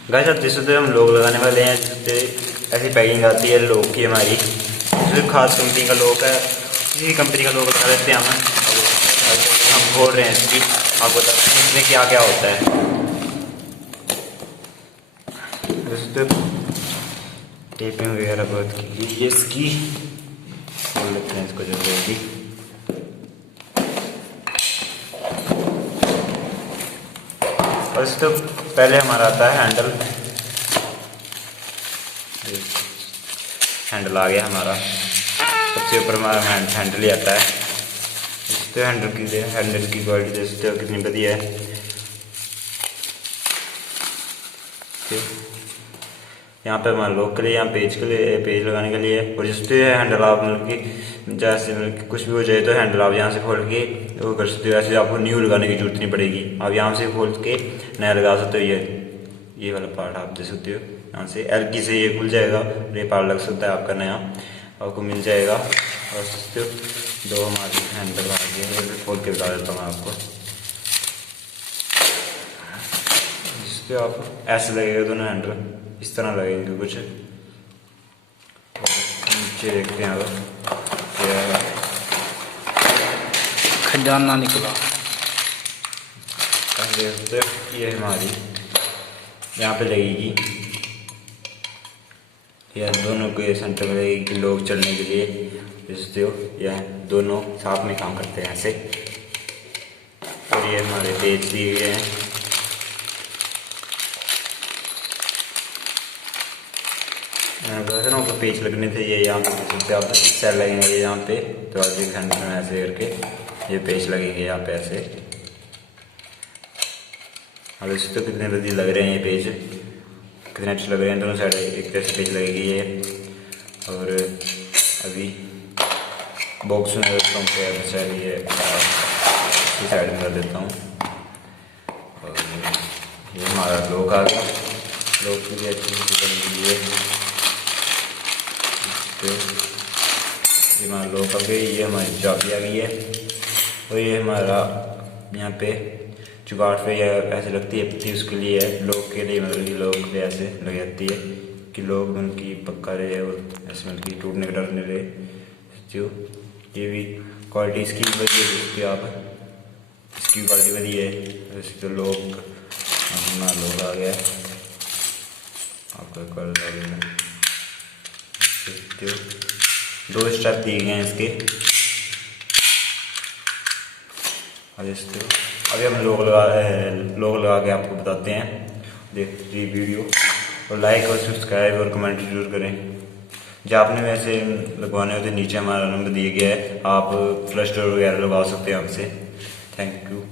Guys अब जिस हम लोग लगाने वाले हैं, जैसे ऐसी पैकिंग आती है लोग की हमारी, सिर्फ खास कंपनी का लोग है, किसी कंपनी का लोग लगा लेते हैं हम खोल रहे हैं इसकी, आपको बताते हैं इसमें क्या क्या होता है। दोस्तों टेपिंग वगैरह बहुत की लीजिए इसकी, खोल लेते हैं इसको जल्दी। और इस तो पहले हमारा आता है हैंडल आ गया हमारा, सबसे ऊपर हमारा हैंडल ही आता है। इस तो हैंडल की क्वालिटी देख सकते हो कितनी बढ़िया है। यहाँ पे हमारे लोग के लिए, यहाँ पेज लगाने के लिए, और जिस पे हैंडल आप मतलब कि जैसे मतलब कि कुछ भी हो जाए तो हैंडल आप यहाँ से खोल के वो कर सकते हो। ऐसे आपको न्यू लगाने की जरूरत नहीं पड़ेगी, आप यहाँ से खोल के नया लगा सकते हो। ये वाला पार्ट आप दे सकते हो, यहाँ से एलकी से ये खुल जाएगा, ये पार्ट लग सकता है आपका नया, आपको मिल जाएगा। और सकते हो दो हमारे हैंडल आ गए, खोल के बता देता हूँ आपको। जिससे आप ऐसे लगेगा दोनों हैंडल, इस तरह लगेंगे कुछ। नीचे देखते हैं अब खजाना निकला। ये हमारी यहाँ पे लगेगी, यह दोनों के सेंटर में लगेगी लोग चलने के लिए। देखते हो यह दोनों साथ में काम करते हैं ऐसे। और ये हमारे पेज दिए गए हैं, को पेज लगने थे ये यहाँ पे देख सकते आप, सेल लगेंगे ये यहाँ पे, तो आज एक घंटे में ऐसे करके ये पेज लगेंगे यहाँ पे ऐसे। अब इस तो कितने बढ़िया लग रहे हैं ये पेज, कितने अच्छे लग रहे हैं, दोनों साइड एक तरह से पेज लगेगी ये। और अभी बॉक्स में रखता हूँ ये इसी साइड में कर देता हूँ। और ये हमारा लोग आ गया, लोग की भी अच्छी सी बन गई है। ये हमारा लोग आ गई, ये हमारी चाबी आ गई है। और ये हमारा यहाँ पे जुगाड़ पे यह ऐसे लगती है पत्ती, उसके लिए है लोग के लिए, मतलब कि लोग के लिए ऐसे लग जाती है कि लोग मतलब कि पक्का रहे और ऐसे मतलब कि टूटने का डर नहीं रहे। जो ये भी क्वालिटी इसकी भी बढ़िया है, देखते आप इसकी क्वालिटी बढ़िया है। वैसे तो लोग हमारा लोग आ गया, आपका कलर आ गया, देखते हो 2 स्टेप दिए गए हैं इसके। अभी हम लोग लगा के आपको बताते हैं। देखिए वीडियो और लाइक और सब्सक्राइब और कमेंट जरूर करें। जो आपने वैसे लगवाने होते नीचे हमारा नंबर दिया गया है, आप फ्लश डोर वगैरह लगा सकते हैं हमसे। Thank you.